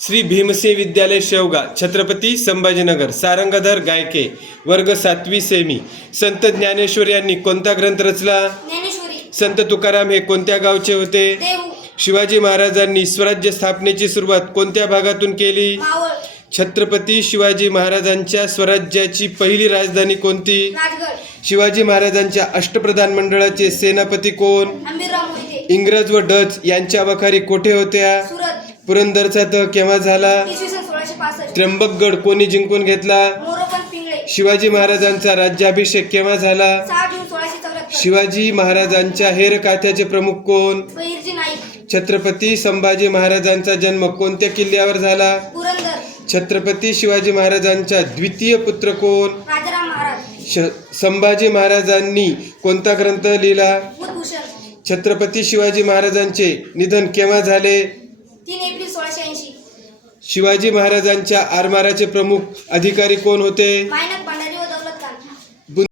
श्री भीमसे विद्यालय शेवगा छत्रपती संभाजीनगर सारंगधर गायके वर्ग सातवी सेमी. संत ज्ञानेश्वर यांनी कोणता ग्रंथ रचला? संत तुकाराम हे कोणत्या गावचे होते? शिवाजी महाराजांनी स्वराज्य स्थापनेची सुरुवात कोणत्या भागातून केली? छत्रपती शिवाजी महाराजांच्या स्वराज्याची पहिली राजधानी कोणती? शिवाजी महाराजांच्या अष्टप्रधान मंडळाचे सेनापती कोण? इंग्रज व डच यांच्या वखारी कोठे होत्या? सुरत. पुरंदरचा तह केव्हा झाला? इसवी सन सोळाशे पासष्ट. त्र्यंबकगड कोणी जिंकून घेतला? मोरोपंत पिंगळे. शिवाजी महाराजांचा राज्याभिषेक केव्हा झाला? सहा जून सोळाशे चौऱ्याहत्तर. शिवाजी महाराजांच्या हेर काथ्याचे प्रमुख कोण? बहिर्जी नाईक. छत्रपती संभाजी महाराजांचा जन्म कोणत्या किल्ल्यावर झाला? पुरंदर. छत्रपती शिवाजी महाराजांचा द्वितीय पुत्र कोण? राजाराम महाराज. श संभाजी महाराजांनी कोणता ग्रंथ लिहिला? बुधभूषण. छत्रपती शिवाजी महाराजांचे निधन केव्हा झाले? शिवाजी महाराजांच्या आरमाराचे प्रमुख अधिकारी कोण होते?